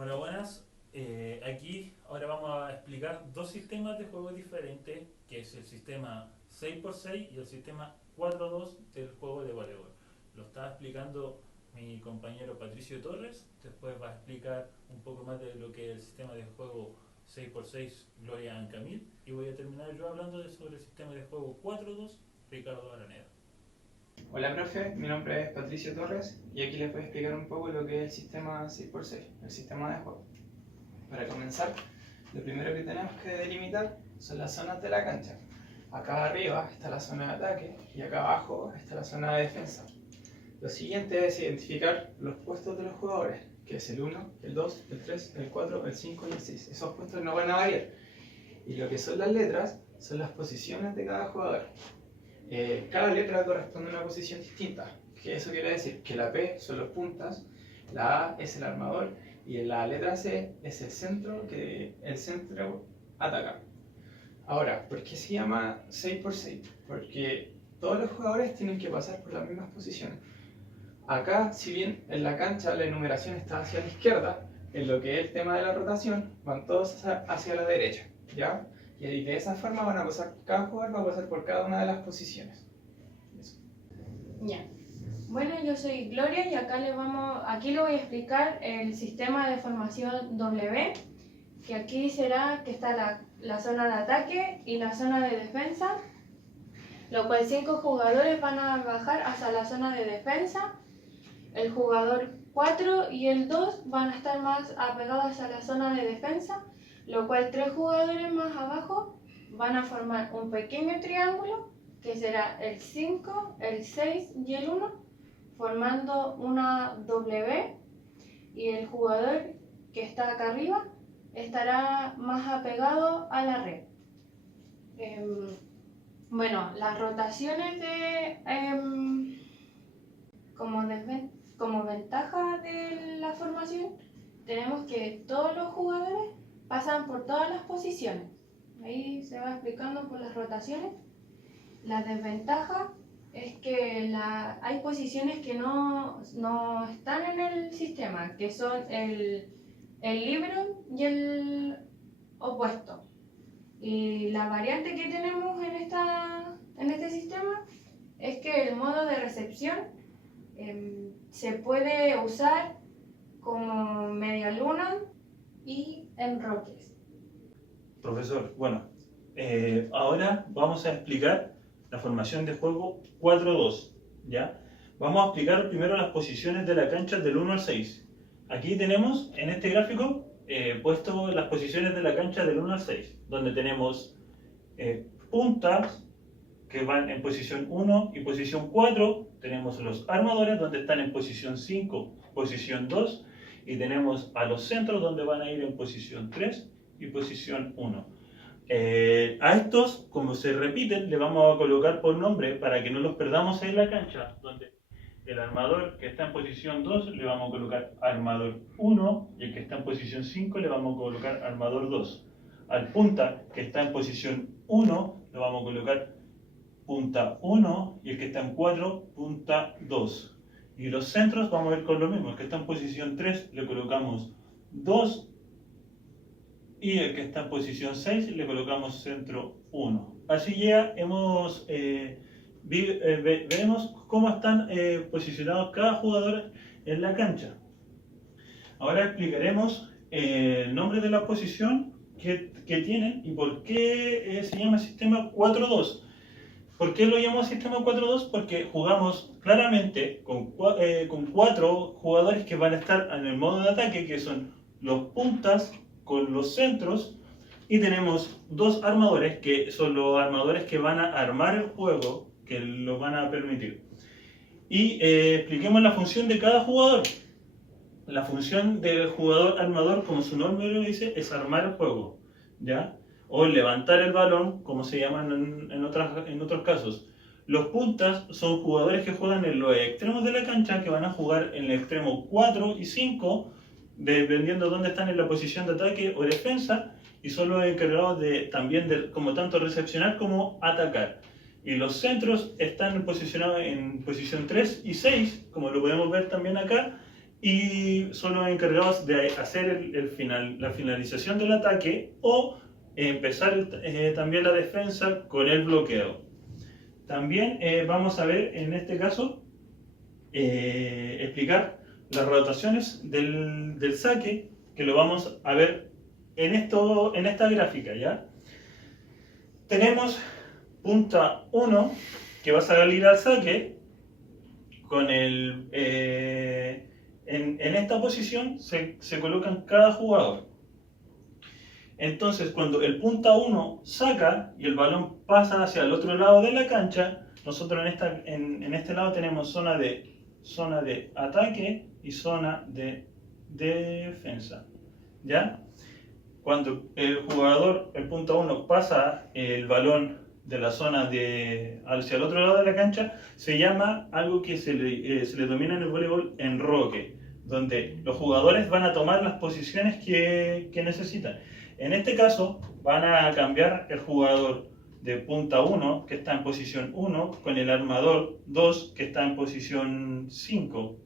Bueno, buenas. Aquí ahora vamos a explicar dos sistemas de juego diferentes, que es el sistema 6x6 y el sistema 4x2 del juego de voleibol. Lo está explicando mi compañero Patricio Torres, después va a explicar un poco más de lo que es el sistema de juego 6x6 Gloria Ancamil, y voy a terminar yo hablando sobre el sistema de juego 4x2 Ricardo Araneda. Hola profe, mi nombre es Patricio Torres y aquí les voy a explicar un poco lo que es el sistema 6x6, el sistema de juego. Para comenzar, lo primero que tenemos que delimitar son las zonas de la cancha. Acá arriba está la zona de ataque y acá abajo está la zona de defensa. Lo siguiente es identificar los puestos de los jugadores, que es el 1, el 2, el 3, el 4, el 5 y el 6. Esos puestos no van a variar. Y lo que son las letras son las posiciones de cada jugador. Cada letra corresponde a una posición distinta, que eso quiere decir que la P son los puntas, la A es el armador y la letra C es el centro que el centro ataca. Ahora, ¿por qué se llama 6x6? Porque todos los jugadores tienen que pasar por las mismas posiciones. Acá, si bien en la cancha la enumeración está hacia la izquierda, en lo que es el tema de la rotación, van todos hacia la derecha, ¿ya? Y de esa forma van a pasar, cada jugador va a pasar por cada una de las posiciones. Eso. Ya. Bueno, yo soy Gloria y aquí le voy a explicar el sistema de formación W, que aquí será que está la zona de ataque y la zona de defensa, lo cual 5 jugadores van a bajar hacia la zona de defensa. El jugador 4 y el 2 van a estar más apegados a la zona de defensa, lo cual 3 jugadores más abajo van a formar un pequeño triángulo que será el 5, el 6 y el 1, formando una W, y el jugador que está acá arriba estará más apegado a la red. Bueno, las rotaciones como ventaja de la formación, tenemos que todos los jugadores pasan por todas las posiciones. Ahí se va explicando por las rotaciones. La desventaja es que hay posiciones que no están en el sistema, que son el libero y el opuesto. Y la variante que tenemos en este sistema es que el modo de recepción se puede usar como media luna y enroques. Profesor, bueno, ahora vamos a explicar la formación de juego 4-2, ¿ya? Vamos a explicar primero las posiciones de la cancha del 1 al 6. Aquí tenemos en este gráfico puesto las posiciones de la cancha del 1 al 6, donde tenemos puntas que van en posición 1 y posición 4, tenemos los armadores donde están en posición 5, posición 2, y tenemos a los centros donde van a ir en posición 3 y posición 1. A estos, como se repiten, le vamos a colocar por nombre para que no los perdamos en la cancha, donde el armador que está en posición 2 le vamos a colocar armador 1 y el que está en posición 5 le vamos a colocar armador 2. Al punta que está en posición 1 le vamos a colocar punta 1 y el que está en 4, punta 2. Y los centros vamos a ver con lo mismo, el que está en posición 3 le colocamos 2 y el que está en posición 6 le colocamos centro 1. Así ya vemos cómo están posicionados cada jugador en la cancha. Ahora explicaremos el nombre de la posición que tienen y por qué se llama sistema 4-2. ¿Por qué lo llamamos sistema 4-2? Porque jugamos claramente con 4 jugadores que van a estar en el modo de ataque, que son los puntas con los centros, y tenemos 2 armadores, que son los armadores que van a armar el juego, que lo van a permitir. Y expliquemos la función de cada jugador. La función del jugador armador, como su nombre lo dice, es armar el juego, ¿ya? O levantar el balón, como se llaman en otros casos. Los puntas son jugadores que juegan en los extremos de la cancha, que van a jugar en el extremo 4 y 5, dependiendo de dónde están en la posición de ataque o defensa, y son los encargados también de como tanto recepcionar como atacar. Y los centros están posicionados en posición 3 y 6, como lo podemos ver también acá, y son los encargados de hacer la finalización del ataque o empezar también la defensa con el bloqueo. También vamos a ver en este caso explicar las rotaciones del saque, que lo vamos a ver en esta gráfica, ¿ya? Tenemos punta 1 que va a salir al saque con en esta posición se colocan cada jugador. Entonces, cuando el punta 1 saca y el balón pasa hacia el otro lado de la cancha, nosotros en este lado tenemos zona de ataque y zona de defensa, ¿ya? Cuando el punta 1 pasa el balón de la zona hacia el otro lado de la cancha, se llama algo que se le denomina en el voleibol enroque, donde los jugadores van a tomar las posiciones que necesitan. En este caso, van a cambiar el jugador de punta 1, que está en posición 1, con el armador 2, que está en posición 5,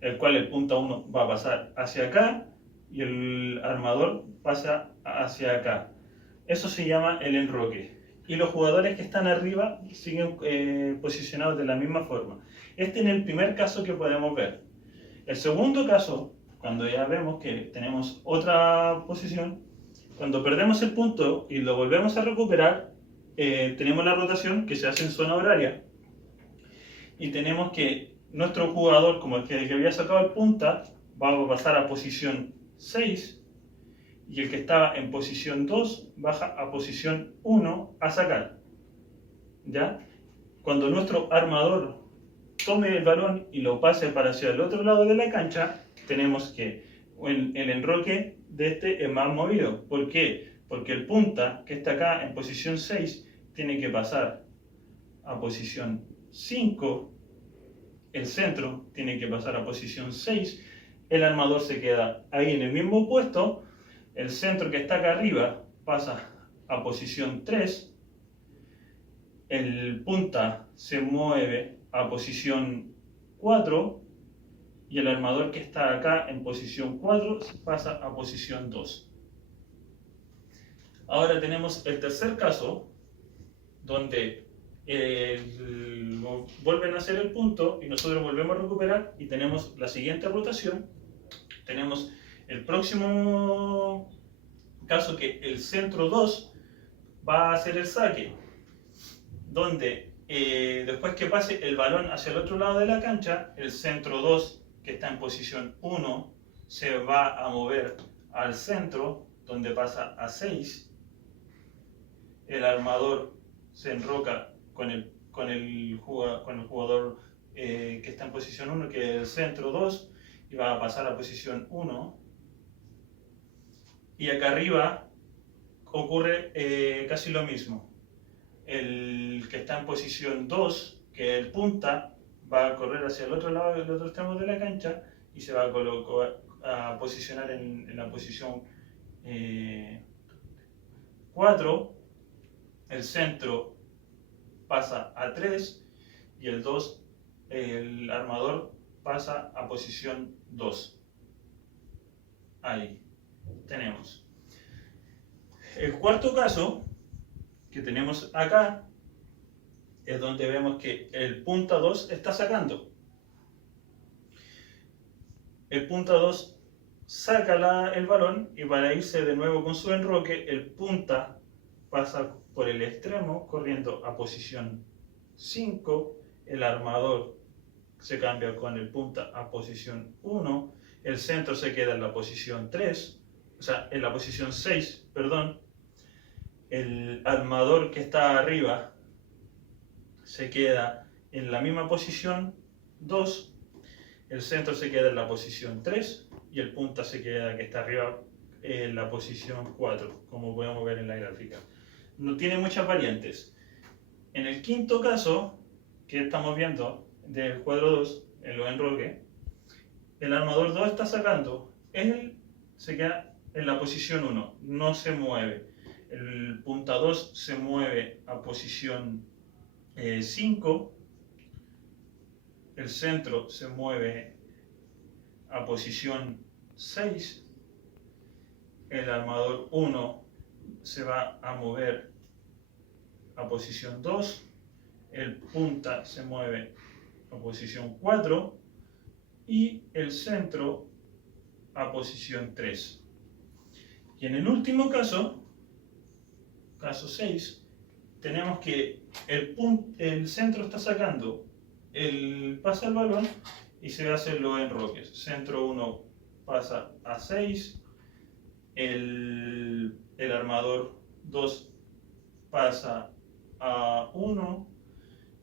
el cual el punta 1 va a pasar hacia acá y el armador pasa hacia acá. Eso se llama el enroque. Y los jugadores que están arriba siguen posicionados de la misma forma. Este es el primer caso que podemos ver. El segundo caso, cuando ya vemos que tenemos otra posición, cuando perdemos el punto y lo volvemos a recuperar, tenemos la rotación que se hace en zona horaria y tenemos que nuestro jugador, como el que había sacado el punta, va a pasar a posición 6 y el que estaba en posición 2 baja a posición 1 a sacar, ¿ya? Cuando nuestro armador tome el balón y lo pase para hacia el otro lado de la cancha, tenemos que el enroque de este es más movido. ¿Por qué? Porque el punta que está acá en posición 6 tiene que pasar a posición 5, el centro tiene que pasar a posición 6, el armador se queda ahí en el mismo puesto, el centro que está acá arriba pasa a posición 3, el punta se mueve a posición 4 y el armador que está acá en posición 4 pasa a posición 2. Ahora tenemos el tercer caso, donde vuelven a hacer el punto y nosotros volvemos a recuperar y tenemos la siguiente rotación. Tenemos el próximo caso que el centro 2 va a hacer el saque, donde después que pase el balón hacia el otro lado de la cancha, el centro 2 que está en posición 1 se va a mover al centro, donde pasa a 6. El armador se enroca con el jugador que está en posición 1, que es el centro 2, y va a pasar a posición 1. Y acá arriba ocurre casi lo mismo. El que está en posición 2, que es el punta, va a correr hacia el otro lado del otro extremo de la cancha y se va a posicionar en la posición 4. El centro pasa a 3 y el 2, el armador, pasa a posición 2. Ahí tenemos. El cuarto caso que tenemos acá es donde vemos que el punta 2 está sacando. El punta 2 saca el balón y para irse de nuevo con su enroque, el punta pasa por el extremo corriendo a posición 5, el armador se cambia con el punta a posición 1, el centro se queda en la posición 3, o sea, en la posición 6, perdón, el armador que está arriba se queda en la misma posición 2, el centro se queda en la posición 3 y el punta se queda, que está arriba, en la posición 4, como podemos ver en la gráfica. No tiene muchas variantes. En el quinto caso que estamos viendo del cuadro 2, en los enroques, el armador 2 está sacando, él se queda en la posición 1, no se mueve. El punta 2 se mueve a posición 5, el centro se mueve a posición 6, el armador 1 se va a mover a posición 2, el punta se mueve a posición 4 y el centro a posición 3. Y en el último caso, caso 6, tenemos que el centro está sacando pasa el balón y se hacen los enroques. Centro 1 pasa a 6, el armador 2 pasa a 1,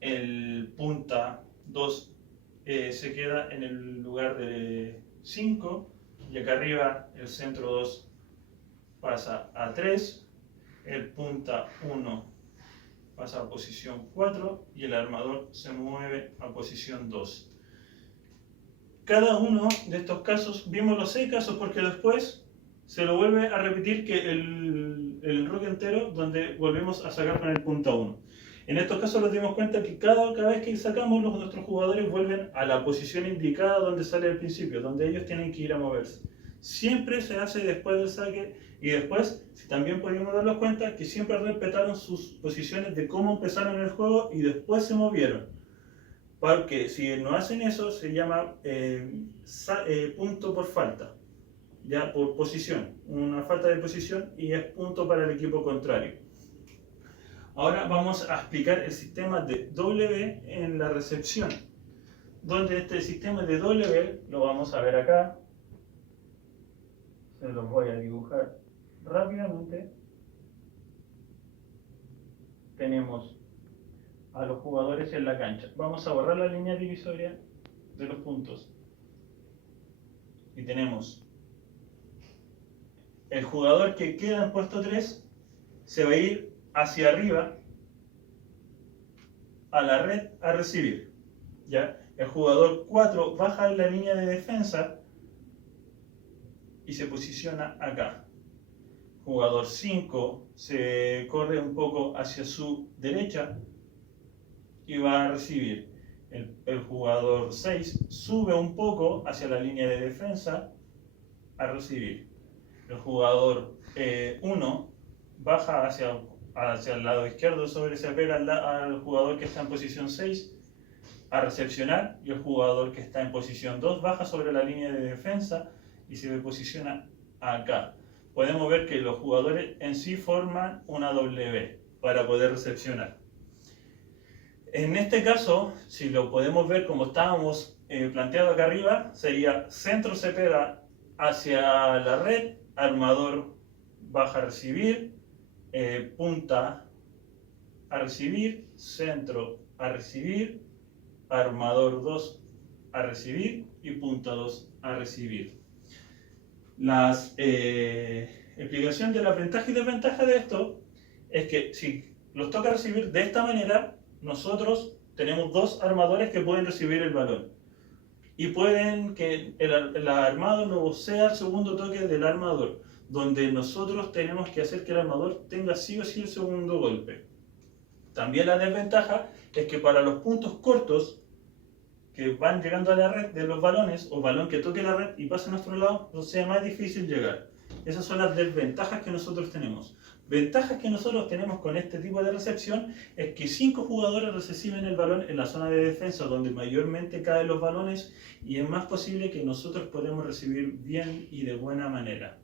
el punta 2 se queda en el lugar de 5, y acá arriba el centro 2 pasa a 3, el punta 1 pasa a posición 4 y el armador se mueve a posición 2. Cada uno de estos casos, vimos los 6 casos porque después se lo vuelve a repetir que el enroque entero donde volvemos a sacar con el punta 1. En estos casos nos dimos cuenta que cada vez que sacamos, nuestros jugadores vuelven a la posición indicada donde sale al principio, donde ellos tienen que ir a moverse. Siempre se hace después del saque y después, si también podemos darnos cuenta que siempre respetaron sus posiciones de cómo empezaron el juego y después se movieron. Porque si no hacen eso, se llama punto por falta, ya por posición, una falta de posición y es punto para el equipo contrario. Ahora vamos a explicar el sistema de W en la recepción, donde este sistema de W lo vamos a ver acá. Se los voy a dibujar rápidamente. Tenemos a los jugadores en la cancha. Vamos a borrar la línea divisoria de los puntos. Y tenemos el jugador que queda en puesto 3 se va a ir hacia arriba a la red a recibir. ¿Ya? El jugador 4 baja en la línea de defensa y se posiciona acá. Jugador 5 se corre un poco hacia su derecha y va a recibir. El jugador 6 sube un poco hacia la línea de defensa a recibir. El jugador 1 baja hacia el lado izquierdo, se apega al jugador que está en posición 6 a recepcionar, y el jugador que está en posición 2 baja sobre la línea de defensa y se posiciona acá. Podemos ver que los jugadores en sí forman una W para poder recepcionar. En este caso, si lo podemos ver como estábamos planteado acá arriba, sería centro se pega hacia la red, armador baja a recibir, punta a recibir, centro a recibir, armador 2 a recibir y punta 2 a recibir. La explicación de la ventaja y desventaja de esto es que si los toca recibir de esta manera, nosotros tenemos dos armadores que pueden recibir el balón. Y pueden que el armado no sea el segundo toque del armador, donde nosotros tenemos que hacer que el armador tenga sí o sí el segundo golpe. También la desventaja es que para los puntos cortos que van llegando a la red de los balones, o balón que toque la red y pase a nuestro lado, no sea más difícil llegar. Esas son las desventajas que nosotros tenemos. Ventajas que nosotros tenemos con este tipo de recepción es que 5 jugadores reciben el balón en la zona de defensa, donde mayormente caen los balones, y es más posible que nosotros podamos recibir bien y de buena manera.